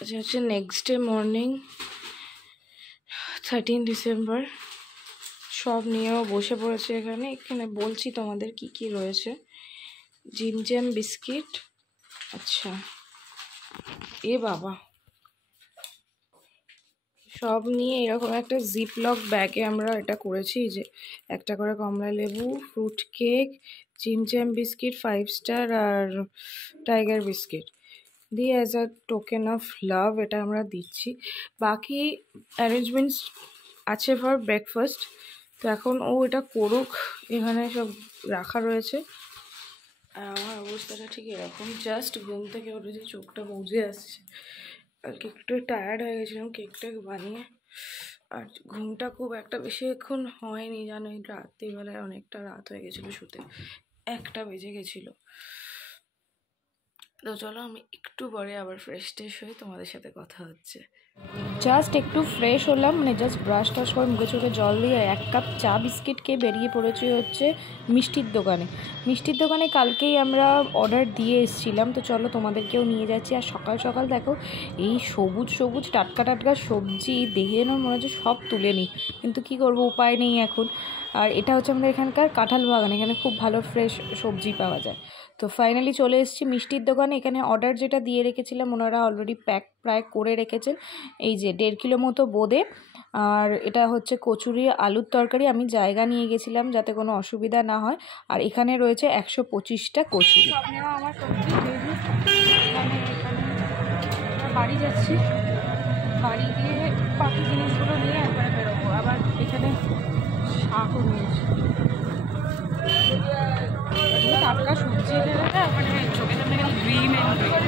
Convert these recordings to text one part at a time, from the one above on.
আচ্ছা হচ্ছে next day morning 13 December. সব নিয়েও বসে পড়েছে এখানে। এখানে বলছি তোমাদের কি কি রয়েছে। জিম জ্যাম বিস্কিট, আচ্ছা এ বাবা, সব নিয়ে এরকম একটা জিপলক ব্যাগে আমরা এটা করেছি। যে একটা করে কমলা লেবু, fruit cake, Jim Jam biscuit 5 star আর টাইগার বিস্কিট দিয়ে as a token of love এটা আমরা দিচ্ছি। বাকি অ্যারেঞ্জমেন্টস আছে ফর ব্রেকফাস্ট। তো এখন ও এটা করুক, এখানে সব রাখা রয়েছে। আর আমার অবস্থাটা ঠিক এরকম, জাস্ট ঘুম থেকে উঠেছি, চোখটা বুজে আসছে আর কি একটু টায়ার্ড হয়ে গেছিলাম কেকটা বানিয়ে। আর ঘুমটা খুব একটা বেশিক্ষণ হয়নি জানো, এই রাত্রিবেলায় অনেকটা রাত হয়ে গেছিলো, শুতে 1টা বেজে গেছিলো। তো চলো আমি একটু পরে আবার ফ্রেশ ট্রেশ হয়ে তোমাদের সাথে কথা হচ্ছে। জাস্ট একটু ফ্রেশ হলাম, মানে জাস্ট ব্রাশ টাশ করে মুখে চোখে জল দিয়ে 1 কাপ চা বিস্কিট খেয়ে বেরিয়ে পড়েছি হচ্ছে মিষ্টির দোকানে। মিষ্টির দোকানে কালকেই আমরা অর্ডার দিয়ে এসেছিলাম, তো চলো তোমাদেরকেও নিয়ে যাচ্ছি। আর সকাল সকাল দেখো এই সবুজ সবুজ টাটকা টাটকা সবজি দেখে যেন মনে হচ্ছে সব তুলে নিই, কিন্তু কি করব, উপায় নেই এখন। আর এটা হচ্ছে আমাদের এখানকার কাঁঠাল বাগান, এখানে খুব ভালো ফ্রেশ সবজি পাওয়া যায়। তো ফাইনালি চলে এসেছি মিষ্টির দোকানে। এখানে অর্ডার যেটা দিয়ে রেখেছিলাম ওনারা অলরেডি প্যাক প্রায় করে রেখেছেন। এই যে 1.5 কিলো মতো বোঁদে, আর এটা হচ্ছে কচুরি আলুর তরকারি। আমি জায়গা নিয়ে গেছিলাম যাতে কোনো অসুবিধা না হয়। আর এখানে রয়েছে 125টা কচুরি। আমার বাড়ি যাচ্ছি, বাড়ি গিয়ে বাকি জিনিসগুলো নিয়ে একবার বেরোবো। আবার এখানে শাকও রয়েছে, টাটকা সবজি এখানে না, মানে চোখের সামনে খালি গ্রিন অ্যান্ড গ্রিন।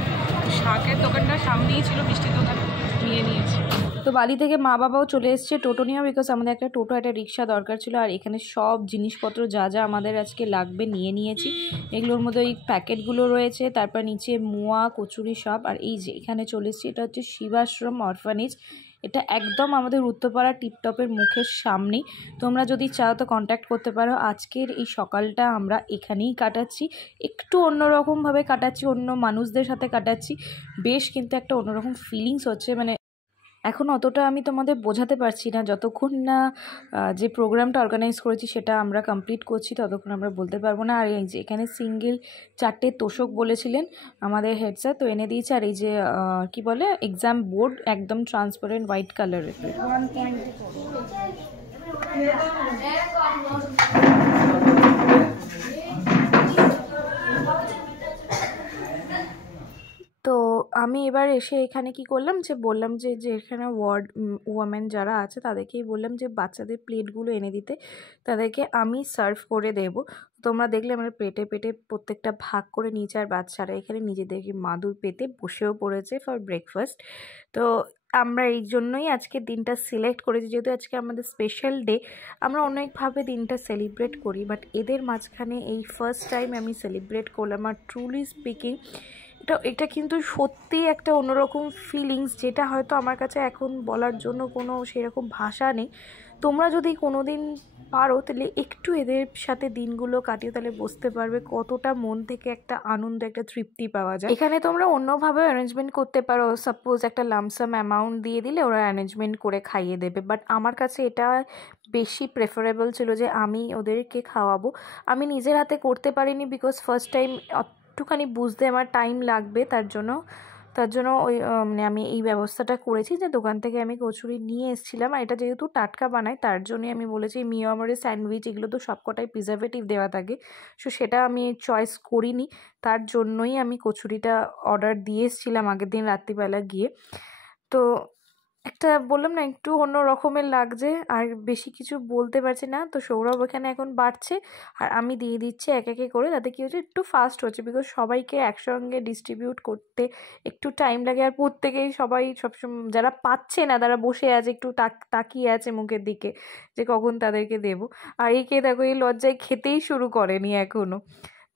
শাকের দোকানটা সামনেই ছিল, মিষ্টির দোকান নিয়ে নিয়েছি। তো বাড়ি থেকে মা বাবাও চলে এসছে টোটো নিয়েও, বিকজ আমাদের একটা টোটো একটা রিক্সা দরকার ছিল। আর এখানে সব জিনিসপত্র যা যা আমাদের আজকে লাগবে নিয়ে নিয়েছি। এগুলোর মধ্যে ওই প্যাকেটগুলো রয়েছে, তারপর নিচে মোয়া কচুরি সব। আর এই যে এখানে চলে এসছি, এটা হচ্ছে শিবাশ্রম অরফানেজ। এটা একদম আমাদের উত্তরপাড়া টিপটপের মুখের সামনেই। তোমরা যদি চাও তো কন্ট্যাক্ট করতে পারো। আজকের এই সকালটা আমরা এখানেই কাটাচ্ছি, একটু অন্যরকমভাবে কাটাচ্ছি, অন্য মানুষদের সাথে কাটাচ্ছি। বেশ কিন্তু একটা অন্যরকম ফিলিংস হচ্ছে, মানে এখন অতটা আমি তোমাদের বোঝাতে পারছি না। যতক্ষণ না যে প্রোগ্রামটা অর্গানাইজ করেছি সেটা আমরা কমপ্লিট করছি ততক্ষণ আমরা বলতে পারবো না। আর এই যে এখানে সিঙ্গেল 4টে তোষক বলেছিলেন আমাদের হেড স্যার, তো এনে দিয়েছে। আর এই যে কি বলে এক্সাম বোর্ড, একদম ট্রান্সপারেন্ট হোয়াইট কালারের। তো আমি এবার এসে এখানে কি করলাম, যে বললাম যে এখানে ওয়ার্মেন যারা আছে তাদেরকেই বললাম যে বাচ্চাদের প্লেটগুলো এনে দিতে, তাদেরকে আমি সার্ভ করে দেবো। তোমরা দেখলে আমরা পেটে পেটে প্রত্যেকটা ভাগ করে নিয়েছে। আর বাচ্চারা এখানে নিজেদেরকে মাদুর পেতে বসেও পড়েছে ফর ব্রেকফাস্ট। তো আমরা এই জন্যই আজকে দিনটা সিলেক্ট করেছি, যেহেতু আজকে আমাদের স্পেশাল ডে। আমরা অনেকভাবে দিনটা সেলিব্রেট করি, বাট এদের মাঝখানে এই ফার্স্ট টাইম আমি সেলিব্রেট করলাম। আর ট্রুলি স্পিকিং এটা কিন্তু সত্যি একটা অন্যরকম ফিলিংস, যেটা হয়তো আমার কাছে এখন বলার জন্য কোনো সেরকম ভাষা নেই। তোমরা যদি কোনো দিন পারো তাহলে একটু এদের সাথে দিনগুলো কাটিয়ে, তাহলে বুঝতে পারবে কতটা মন থেকে একটা আনন্দ, একটা তৃপ্তি পাওয়া যায়। এখানে তোমরা অন্যভাবে অ্যারেঞ্জমেন্ট করতে পারো, সাপোজ একটা লামসাম অ্যামাউন্ট দিয়ে দিলে ওরা অ্যারেঞ্জমেন্ট করে খাইয়ে দেবে। বাট আমার কাছে এটা বেশি প্রেফারেবল ছিল যে আমি ওদেরকে খাওয়াবো। আমি নিজের হাতে করতে পারিনি, বিকজ ফার্স্ট টাইম একটুখানি বুঝতে আমার টাইম লাগবে। তার জন্য ওই মানে আমি এই ব্যবস্থাটা করেছি যে দোকান থেকে আমি কচুরি নিয়ে এসেছিলাম। আর এটা যেহেতু টাটকা বানাই তার জন্যই আমি বলেছি মিয়ামারের স্যান্ডউইচ এগুলো তো সবকটাই প্রিজারভেটিভ দেওয়া থাকে, সো সেটা আমি চয়েস করিনি। তার জন্যই আমি কচুরিটা অর্ডার দিয়ে এসেছিলাম আগের দিন রাত্রিবেলা গিয়ে। তো একটা বললাম না একটু অন্য রকমের লাগছে, আর বেশি কিছু বলতে পারছি না। তো সৌরভ এখানে এখন বাড়ছে আর আমি দিয়ে দিচ্ছি এক একে করে, তাতে কি হচ্ছে একটু ফাস্ট হচ্ছে, বিকজ সবাইকে একসঙ্গে ডিস্ট্রিবিউট করতে একটু টাইম লাগে। আর প্রত্যেকেই সবাই সবসময় যারা পাচ্ছে না তারা বসে আছে, একটু তাকিয়ে আছে মুখের দিকে যে কখন তাদেরকে দেবো। আর একে দেখো এই লজ্জায় খেতেই শুরু করেনি এখনও।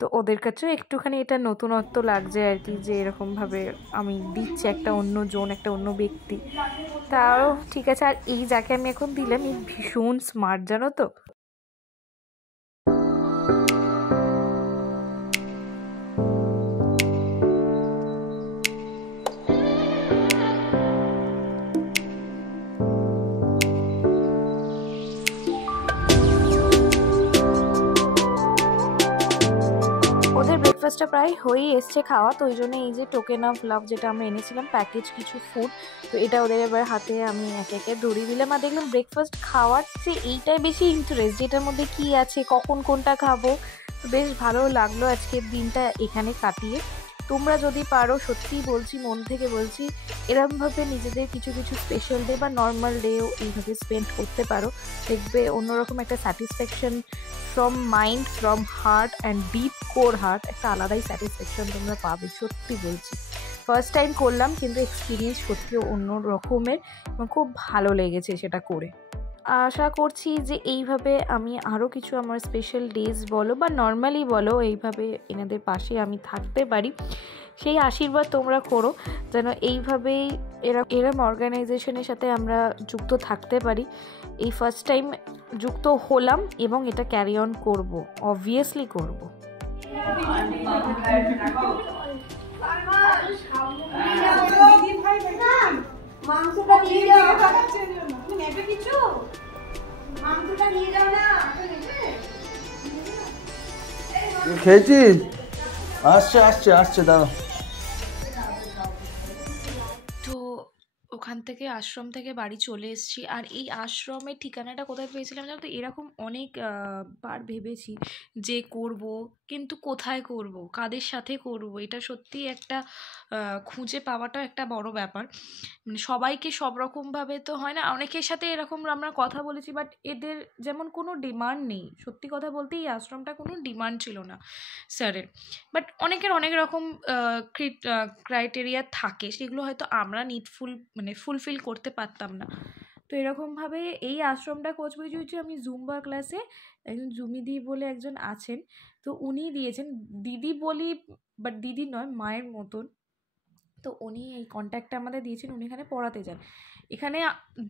তো ওদের কাছেও একটুখানি এটা নতুনত্ব লাগছে আর কি, যে এরকমভাবে আমি দিচ্ছি একটা অন্য জন, একটা অন্য ব্যক্তি। তাও ঠিক আছে। আর এই যাকে আমি এখন দিলাম এই ভীষণ স্মার্ট, জানো তো। ব্রেকফাস্টটা প্রায় হয়েই এসছে খাওয়া, তো ওই জন্য এই যে টোকেন অফ লাভ যেটা আমরা এনেছিলাম প্যাকেজ কিছু ফুড, তো এটা ওদের এবার হাতে আমি একে একে ধরিয়ে দিলাম। আর দেখলাম ব্রেকফাস্ট খাওয়ার চেয়ে এইটাই বেশি ইন্টারেস্ট, যেটার মধ্যে কি আছে কখন কোনটা খাবো। তো বেশ ভালো লাগলো আজকের দিনটা এখানে কাটিয়ে। তোমরা যদি পারো, সত্যিই বলছি, মন থেকে বলছি, এরমভাবে নিজেদের কিছু কিছু স্পেশাল ডে বা নর্মাল ডেও এইভাবে স্পেন্ড করতে পারো, দেখবে অন্যরকম একটা satisfaction from mind, from heart and deep core heart, একটা আলাদাই স্যাটিসফ্যাকশন তোমরা পাবে, সত্যি বলছি। ফার্স্ট টাইম করলাম, কিন্তু এক্সপিরিয়েন্স সত্যিও অন্য রকমের এবং খুব ভালো লেগেছে সেটা করে। আশা করছি যে এইভাবে আমি আরও কিছু আমার স্পেশাল ডেজ বলো বা নর্মালি বলো, এইভাবে এনাদের পাশে আমি থাকতে পারি। সেই আশীর্বাদ তোমরা করো যেন এইভাবেই এরম অর্গানাইজেশনের সাথে আমরা যুক্ত থাকতে পারি। এই ফার্স্ট টাইম যুক্ত হলাম এবং এটা ক্যারি অন করবো, অবভিয়াসলি করবো। মাংসটা নিয়ে যাও, নেবে কিছু, মাংসটা নিয়ে যাও না। খেয়েছিস? আসছে আসছে আসছে, দাঁড়া। তো ওখান থেকে আশ্রম থেকে বাড়ি চলে এসেছি। আর এই আশ্রমের ঠিকানাটা কোথায় পেয়েছিলাম জানো তো? এরকম অনেক বার ভেবেছি যে করব, কিন্তু কোথায় করব, কাদের সাথে করব, এটা সত্যিই একটা খুঁজে পাওয়াটাও একটা বড় ব্যাপার। মানে সবাইকে সব রকমভাবে তো হয় না, অনেকের সাথে এরকম আমরা কথা বলেছি, বাট এদের যেমন কোনো ডিমান্ড নেই। সত্যি কথা বলতে এই আশ্রমটা কোনো ডিমান্ড ছিল না স্যারের, বাট অনেকের অনেক রকম ক্রাইটেরিয়া থাকে, সেগুলো হয়তো আমরা ফুলফিল করতে পারতাম না। তো এরকমভাবে এই আশ্রমটা খোঁজ পেয়েছি আমি জুম্বা ক্লাসে, একজন জুমিদি বলে একজন আছেন, তো উনি দিয়েছেন। দিদি বলি, বাট দিদি নয়, মায়ের মতন। তো উনি এই কন্ট্যাক্টটা আমাদের দিয়েছেন, উনি এখানে পড়াতে যান। এখানে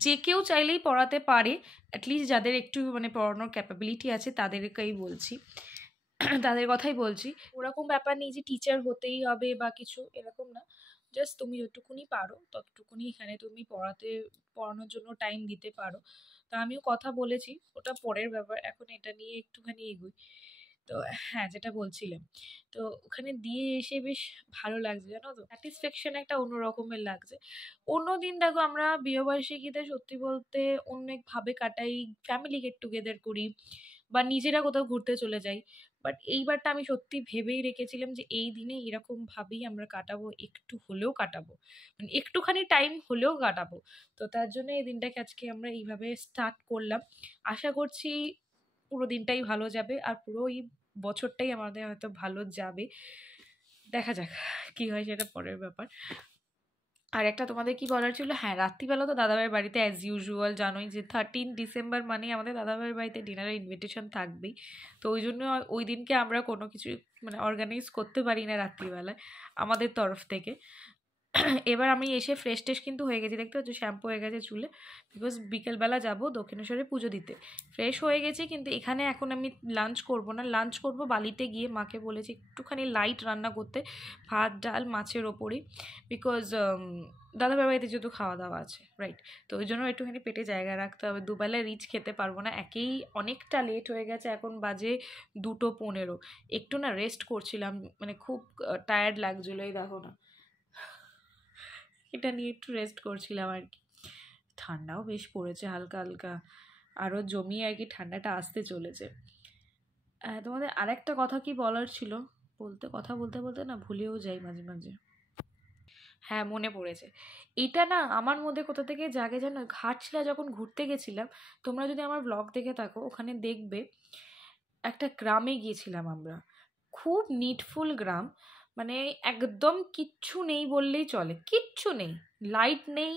যে কেউ চাইলেই পড়াতে পারে, অ্যাটলিস্ট যাদের একটু পড়ানোর ক্যাপাবিলিটি আছে তাদেরকেই বলছি, তাদের কথাই বলছি। ওরকম ব্যাপার নেই যে টিচার হতেই হবে বা কিছু, এরকম না। জাস্ট তুমি যতটুকুনি পারো ততটুকুনি এখানে তুমি পড়ানোর জন্য টাইম দিতে পারো। তা আমিও কথা বলেছি, ওটা পরের ব্যাপার, এখন এটা নিয়ে একটুখানি এগোই। তো হ্যাঁ, যেটা বলছিলাম, তো ওখানে দিয়ে এসে বেশ ভালো লাগছে জানো তো, স্যাটিসফ্যাকশন একটা অন্য রকমের লাগছে। অন্যদিন দেখো আমরা বিয়েবার্ষিকীতে সত্যি বলতে অনেকভাবে কাটাই, ফ্যামিলি গেট টুগেদার করি বা নিজেরা কোথাও ঘুরতে চলে যাই, বাট এইবারটা আমি সত্যি ভেবেই রেখেছিলাম যে এই দিনে এরকমভাবেই আমরা কাটাবো, একটু হলেও কাটাবো, একটুখানি টাইম হলেও কাটাবো। তো তার জন্য এই দিনটাকে আজকে আমরা এইভাবে স্টার্ট করলাম। আশা করছি পুরো দিনটাই ভালো যাবে আর পুরো এই বছরটাই আমাদের হয়তো ভালো যাবে। দেখা যাক কি হয়, সেটা পরের ব্যাপার। আর একটা তোমাদের কি বলার ছিল, হ্যাঁ, রাত্রিবেলা তো দাদাভাইয়ের বাড়িতে অ্যাজ ইউজুয়াল জানোই যে 13 ডিসেম্বর মানে আমাদের দাদাভাইয়ের বাড়িতে ডিনারের ইনভিটেশন থাকবেই। তো ওই জন্য ওই দিনকে আমরা কোনো কিছু অর্গানাইজ করতে পারি না রাত্রিবেলায় আমাদের তরফ থেকে। এবার আমি এসে ফ্রেশ টেশ কিন্তু হয়ে গেছি, দেখতে পাচ্ছ শ্যাম্পু হয়ে গেছে চুলে, বিকজ বিকেলবেলা যাব দক্ষিণেশ্বরে পুজো দিতে। ফ্রেশ হয়ে গেছি, কিন্তু এখানে এখন আমি লাঞ্চ করব না, লাঞ্চ করব বালিতে গিয়ে। মাকে বলেছি একটুখানি লাইট রান্না করতে, ভাত ডাল মাছের ওপরেই, বিকজ দাদাভাই বাড়িতে যেহেতু খাওয়া দাওয়া আছে, রাইট। তো ওই জন্য একটুখানি পেটে জায়গা রাখতে হবে, দুবেলা রিচ খেতে পারবো না, একেই অনেকটা লেট হয়ে গেছে, এখন বাজে 2:15। একটু না রেস্ট করছিলাম, খুব টায়ার্ড লাগছিলো, এই দেখো না, এটা নিয়ে একটু রেস্ট করছিলাম আর কি। ঠান্ডাও বেশ পড়েছে হালকা হালকা, আরও জমিয়ে আর কি ঠান্ডাটা আসতে চলেছে। তোমাদের আরেকটা কথা কি বলার ছিল, কথা বলতে বলতে না ভুলেও যাই মাঝে মাঝে। হ্যাঁ, মনে পড়েছে। এটা না আমার মধ্যে কোথা থেকে জাগে জানো, ঘাটশিলা যখন ঘুরতে গেছিলাম, তোমরা যদি আমার ব্লগ দেখে থাকো ওখানে দেখবে একটা গ্রামে গিয়েছিলাম আমরা, খুব নিটফুল গ্রাম, একদম কিচ্ছু নেই বললেই চলে, কিচ্ছু নেই, লাইট নেই,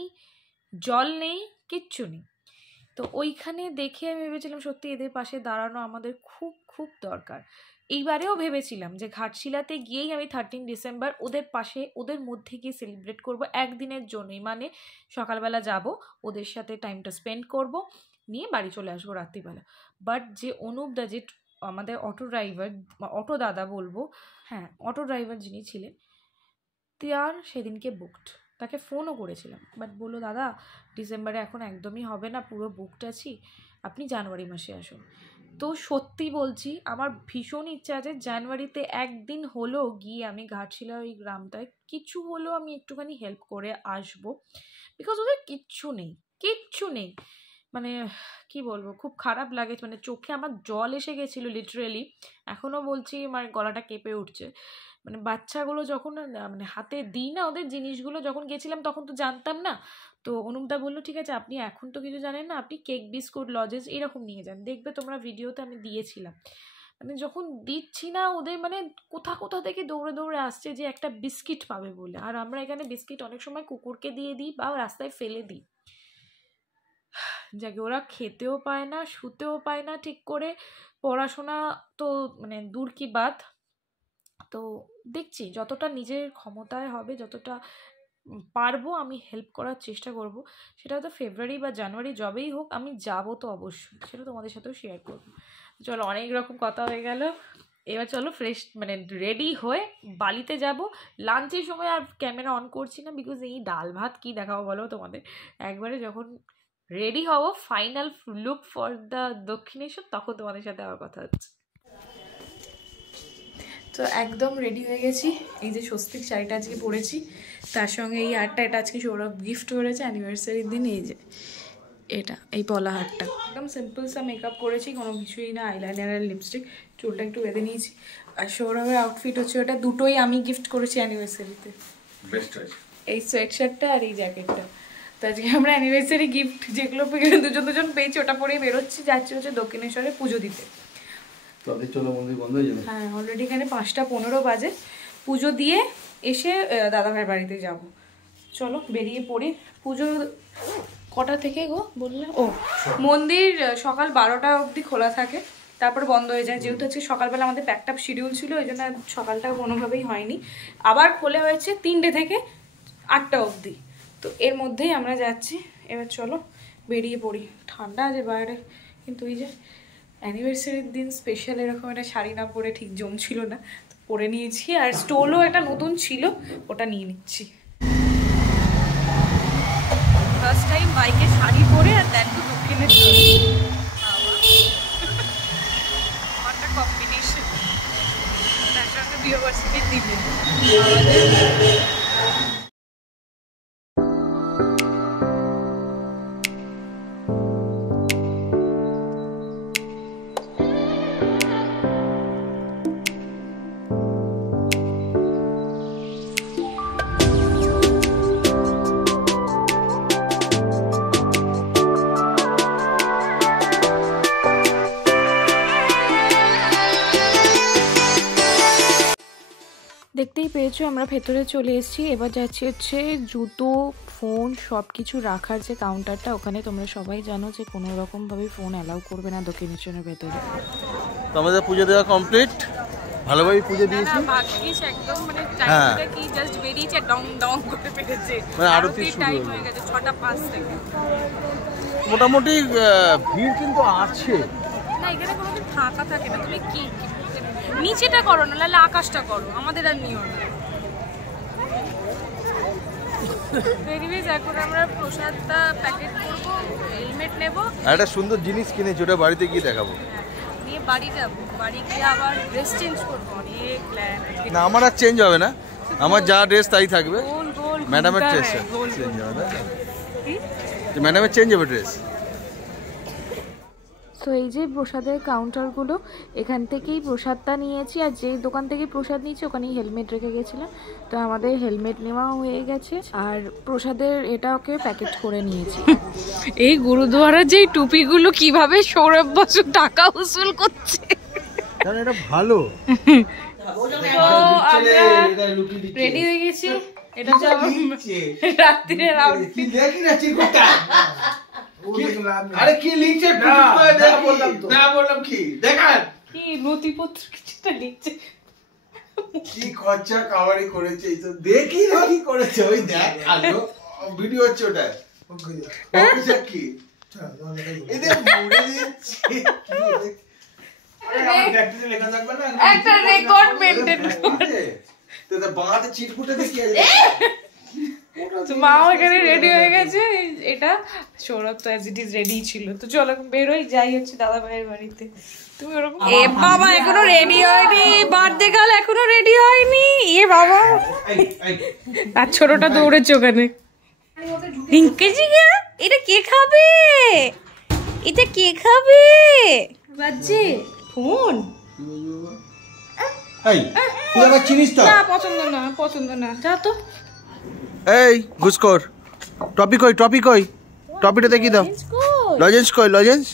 জল নেই, কিচ্ছু নেই। তো ওইখানে দেখে আমি ভেবেছিলাম সত্যি এদের পাশে দাঁড়ানো আমাদের খুব খুব দরকার। এইবারেও ভেবেছিলাম যে ঘাটশিলাতে গিয়েই আমি 13 ডিসেম্বর ওদের পাশে, ওদের মধ্যে গিয়ে সেলিব্রেট করব একদিনের জন্যই, সকালবেলা যাব, ওদের সাথে টাইমটা স্পেন্ড করব, নিয়ে বাড়ি চলে আসবো রাত্রিবেলা। বাট যে অনুপদা, যে আমাদের অটো ড্রাইভার, অটো দাদা বলবো, হ্যাঁ অটো ড্রাইভার যিনি ছিলেন, তার সেদিনকে বুকড। তাকে ফোনও করেছিলাম, বাট বললো দাদা ডিসেম্বরে এখন একদমই হবে না, পুরো বুকড আছি, আপনি জানুয়ারি মাসে আসুন। তো সত্যি বলছি আমার ভীষণ ইচ্ছা আছে জানুয়ারিতে একদিন হলেও গিয়ে আমি ঘাটশিলা ওই গ্রামটায় কিছু হলেও আমি একটুখানি হেল্প করে আসবো, বিকজ ওদের কিচ্ছু নেই, কিচ্ছু নেই। মানে কি বলবো, খুব খারাপ লাগে, মানে চোখে আমার জল এসে গেছিলো লিটারেলি, এখনও বলছি আমার গলাটা কেঁপে উঠছে। মানে বাচ্চাগুলো যখন মানে হাতে দিই না ওদের জিনিসগুলো, যখন গেছিলাম তখন তো জানতাম না, তো অনুপদা বললো ঠিক আছে আপনি এখন তো কিছু জানেন না, আপনি কেক বিস্কুট লজেস এরকম নিয়ে যান, দেখবে তোমরা ভিডিওতে আমি দিয়েছিলাম। মানে যখন দিচ্ছি না ওদের মানে কোথা কোথা থেকে দৌড়ে দৌড়ে আসছে যে একটা বিস্কিট পাবে বলে, আর আমরা এখানে বিস্কিট অনেক সময় কুকুরকে দিয়ে দিই বা রাস্তায় ফেলে দিই, যাকে ওরা খেতেও পায় না, শুতেও পায় না ঠিক করে, পড়াশোনা তো মানে দূর কি বাদ। তো দেখছি যতটা নিজের ক্ষমতায় হবে, যতটা পারবো আমি হেল্প করার চেষ্টা করব, সেটা হয়তো ফেব্রুয়ারি বা জানুয়ারি যবেই হোক আমি যাব তো অবশ্যই, সেটা তোমাদের সাথেও শেয়ার করবো। চলো অনেক রকম কথা হয়ে গেল, এবার চলো ফ্রেশ মানে রেডি হয়ে বালিতে যাব। লাঞ্চের সময় আর ক্যামেরা অন করছি না, বিকজ এই ডাল ভাত কী দেখাবো বলো তোমাদের, একবারে যখন রেডি হব final look for the Dakshineswar তখন তোমাদের সাথে আবার কথা হচ্ছে। তো একদম রেডি হয়ে গেছি, এই যে স্বস্তিক শাড়িটা আজকে পরেছি, তার সঙ্গে এই হারটা, এটা আজকে সৌরভ গিফট করেছে অ্যানিভার্সারির দিন, এই যে এটা এই পলা হারটা, একদম সিম্পল সা মেকআপ করেছি, কোনো কিছুই না, আইলাইনার আর লিপস্টিক, চুলটা একটু বেঁধে নিয়েছি। আর সৌরভের আউটফিট হচ্ছে ওটা, দুটোই আমি গিফট করেছি অ্যানিভার্সারিতে, বেস্ট হয়েছে এই সোয়েট শার্টটা আর এই জ্যাকেটটা। তো আজকে আমরা অ্যানিভার্সারি গিফট যেগুলো দুজন দুজন পেয়েছি ওটা পরেই বেরোচ্ছি, যাচ্ছি হচ্ছে দক্ষিণেশ্বরে পুজো দিতে। হ্যাঁ অলরেডি এখানে 5:15 বাজে, পুজো দিয়ে এসে দাদাভাইয়ের বাড়িতে যাব। চলো বেরিয়ে পড়ি। পুজো কটা থেকে গো বললে? ও মন্দির সকাল 12টা অবধি খোলা থাকে, তারপরে বন্ধ হয়ে যায়, যেহেতু আজকে সকালবেলা আমাদের প্যাকড আপ শিডিউল ছিল ওই জন্য সকালটা কোনোভাবেই হয়নি, আবার খোলা হয়েছে 3টে থেকে 8টা অবধি। তো এর মধ্যেই আমরা যাচ্ছি, এবার চলো বেরিয়ে পড়ি। ঠান্ডা আছে বাইরে, কিন্তু এই যে অ্যানিভার্সারির দিন স্পেশাল এরকম একটা শাড়ি না পরে ঠিক জমছিল না, তো পরে নিয়েছি, আর স্টোলও একটা নতুন ছিল ওটা নিয়ে নিচ্ছি। ফার্স্ট টাইম বাইকে শাড়ি পরে আর দেন তো দক্ষিণেশ্বর, একটা কম্বিনেশন, তার সঙ্গে বিয়েবার্ষিকীর দিনে দেখতেই পেয়েছো আমরা ভেতরে চলে এসেছি, এবার যাচ্ছি হচ্ছে জুতো ফোন সব কিছু রাখার যে কাউন্টারটা, ওখানে তোমরা সবাই জানো যে কোনো রকমভাবে ফোন অ্যালাউ করবে না দক্ষিণেশ্বরের ভেতরে। আমাদের পুজো দেওয়া কমপ্লিট, ভালোভাবে পুজো দিয়েছি, ভাগ্যিস একদম মানে টাইমটা কি জাস্ট বেরিয়েছে ডং ডং করে পেরেছে, মানে আরতি টাইম হয়ে গেছে 6:05 থেকে। মোটামুটি ভিড় কিন্তু আছে না, এখানে কোনোদিন ফাঁকা থাকে না, তুমি কি নিচেটা করো না, লালে আকাশটা করো, আমাদের আর নিও না। ভেরিভেজ এখন আমরা প্রসাদটা প্যাকেট করবো, হেলমেট নেব, একটা সুন্দর জিনিস কিনেছি, ওটা বাড়িতে গিয়ে দেখাবো, নিয়ে বাড়ি যাবো, বাড়ি গিয়ে আবার ড্রেস চেঞ্জ করবো, অনেক প্ল্যান। না আমার আর চেঞ্জ হবে না, আমার যা ড্রেস তাই থাকবে, গোল গোল ম্যাডামের ড্রেস চেঞ্জ হবে, ম্যাডামের চেঞ্জ হবে ড্রেস। তো এই যে প্রসাদের কাউন্টারগুলো, এখান থেকেই প্রসাদটা নিয়েছি, আর যে দোকান থেকে প্রসাদ নিয়েছি ওখানেই হেলমেট রেখে গেছিলাম, তো আমাদের হেলমেট নেওয়াও হয়ে গেছে, আর প্রসাদের এটাকে প্যাকেট করে নিয়েছি। এই গুরুদুয়ারার যে টুপিগুলো কিভাবে সৌরভ বসু টাকা উসুল করছে, এটা ভালো। তো আমরা রেডি হয়ে গেছি, এটা হচ্ছে রাত্রির আউটফিট। আরে কি লিখছে বললাম কি দেখান কি নথিপত্র কিছুটা লিখছে, কি খরচা কামারি করেছে, এই তো দেখি না কি করেছে, ওই দেখ আলো ভিডিও হচ্ছে ওটা কি এদের মুড়ে দিচ্ছে, একটা রেকর্ড মেইনটেইন করতে, তো বাঁধ চিটকুটে দেখি মাও এখানে রেডি হয়ে গেছে। এটা সৌরভ তো অ্যাজ ইট ইজ রেডি ছিল। তো চলো বেরোই, যাই হচ্ছে দাদা ভাইয়ের বাড়িতে। তুমি ওরকম এ বাবা এখনো রেডি হয়নি, বার্থডে গার্ল এখনো রেডি হয়নি। এ বাবা আর ছোটটা দৌড়েছে ওখানে। এটা কে খাবে? এটা কে খাবে? বাজছে ফোন। এই তুই আমার চিনিস তো? না পছন্দ না, পছন্দ না, যা তো। এই ঘুষখোর, টপি কই? টপি কই? টপিটা দেখি দাও। লজেন্স কই? লজেন্স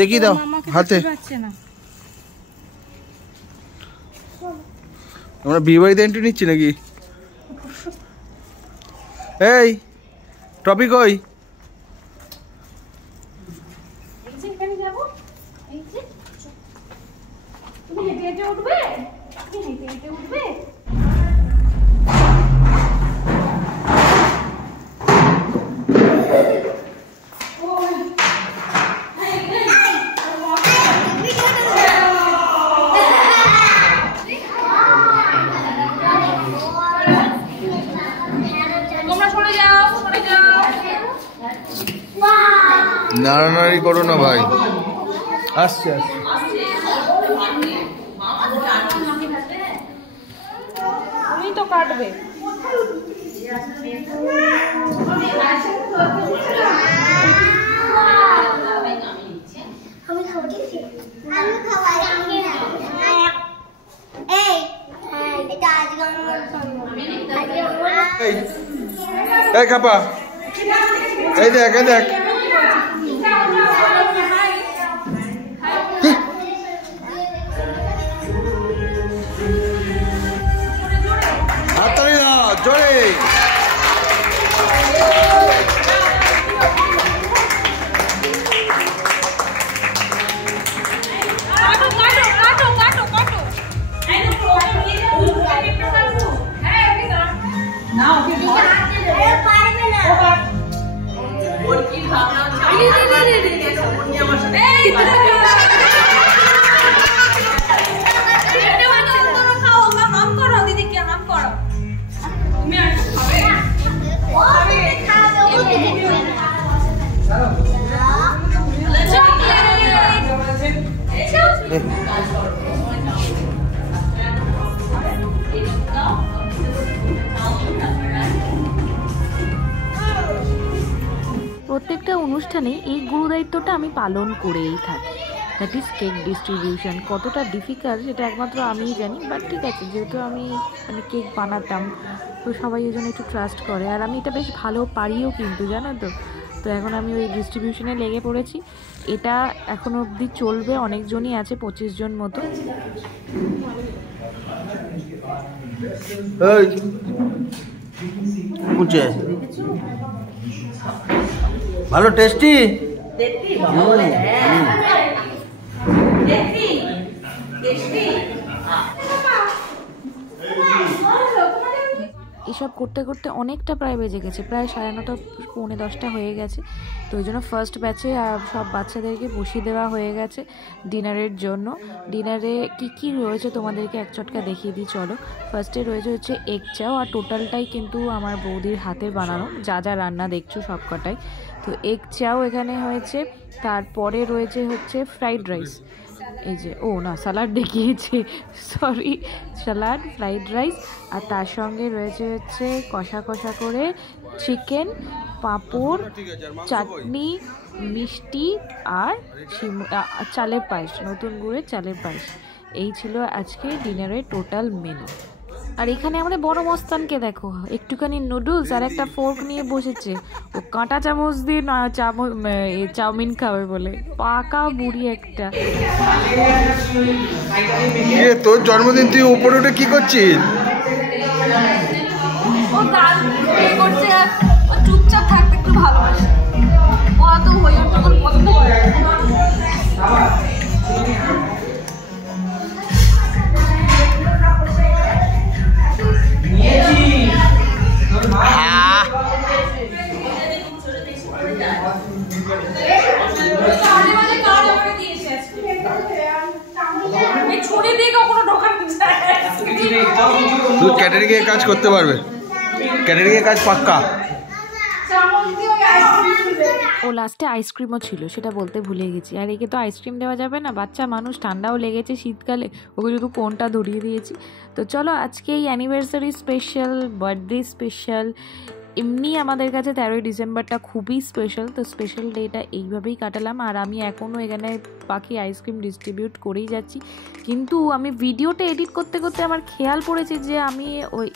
দেখি দাও হাতে। আমরা বিয়ে বাড়িতে এন্ট্রি নিচ্ছি নাকি? এই টপি কই? নাড়ানাড়ি করো না ভাই। আসছে আসছে। তুমি তো কাটবে। এই খাপা, এই দেখ এই দেখ। হাততালি দাও জোরে। প্রত্যেকটা অনুষ্ঠানে এই গুরুদায়িত্বটা আমি পালন করেই থাকি, দ্যাট ইজ কেক ডিস্ট্রিবিউশন। কতটা ডিফিকাল্ট সেটা একমাত্র আমিই জানি, বাট ঠিক আছে, যেহেতু আমি মানে কেক বানাতাম তো সবাই এই জন্য একটু ট্রাস্ট করে, আর আমি এটা বেশ ভালো পারিও কিন্তু, জানো তো। তো এখন আমি ওই ডিস্ট্রিবিউশনে লেগে পড়েছি। এটা এখনো অবধি চলবে, অনেকজনই আছে, 25 জন মতো। ভালো টেস্টি। এসব করতে করতে অনেকটা প্রায় বেজে গেছে, প্রায় 9:30 পৌনে 10টা হয়ে গেছে। তো ওই জন্য ফার্স্ট ব্যাচে সব বাচ্চাদেরকে বসিয়ে দেওয়া হয়ে গেছে ডিনারের জন্য। ডিনারে কি রয়েছে তোমাদেরকে এক চটকা দেখিয়ে দিই চলো। ফার্স্টে রয়েছে এগ চাও, আর টোটালটাই কিন্তু আমার বৌদির হাতের বানানো, যা যা রান্না দেখছো সব কটাই। তো এগ চাও এখানে হয়েছে, তারপরে রয়েছে ফ্রাইড রাইস, এই যে স্যালাড দেখিয়েছে, সরি, স্যালাড, ফ্রাইড রাইস, আর তার সঙ্গে রয়েছে কষা কষা করে চিকেন, পাঁপড়, চাটনি, মিষ্টি, আর চালের পায়েস, নতুন গুড়ের চালের পায়েস। এই ছিল আজকে ডিনারের টোটাল মেনু। আর এখানে আমাদের বড় মস্তানকে দেখো, একটুখানি নুডলস আর একটা ফোর্ক নিয়ে বসেছে। ও কাঁটা চামচ দিয়ে চাউমিন খাবে বলে, পাকা বুড়ি একটা। তোর জন্মদিন তুই উপরে উঠে কি করছিস? ও গান করছে, ও চুপচাপ থাকতে একটু ভালোবাসে, ও অত হইচই পছন্দ করে না। তুই ক্যাটারিং এর কাজ করতে পারবে? ক্যাটারিং এর কাজ পাক্কা। ও লাস্টে আইসক্রিমও ছিল, সেটা বলতে ভুলে গেছি। আর একে তো আইসক্রিম দেওয়া যাবে না, বাচ্চা মানুষ, ঠান্ডাও লেগেছে শীতকালে, ওকে শুধু কোনটা ধরিয়ে দিয়েছি। তো চলো আজকে এই অ্যানিভার্সারি স্পেশাল, বার্থডে স্পেশাল, এমনি আমাদের কাছে 13ই ডিসেম্বরটা খুবই স্পেশাল। তো স্পেশাল ডেটা এইভাবেই কাটালাম। আর আমি এখনও এখানে বাকি আইসক্রিম ডিস্ট্রিবিউট করেই যাচ্ছি, কিন্তু আমি ভিডিওটা এডিট করতে করতে আমার খেয়াল পড়েছে যে আমি ওই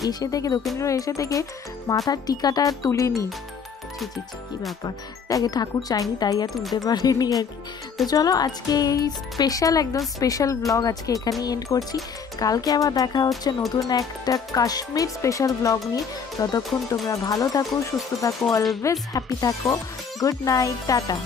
দক্ষিণেশ্বর এসে থেকে মাথার টিকাটা তুলিনি। কী ব্যাপার, তাকে ঠাকুর চাইনি তাই আর তুলতে পারিনি আর কি। তো চলো আজকে এই স্পেশাল, একদম স্পেশাল ব্লগ আজকে এখানেই এন্ড করছি। কালকে আবার দেখা হচ্ছে নতুন একটা কাশ্মীর স্পেশাল ব্লগ নিয়ে। ততক্ষণ তোমরা ভালো থাকো, সুস্থ থাকো, অলওয়েজ হ্যাপি থাকো। Good night, tata.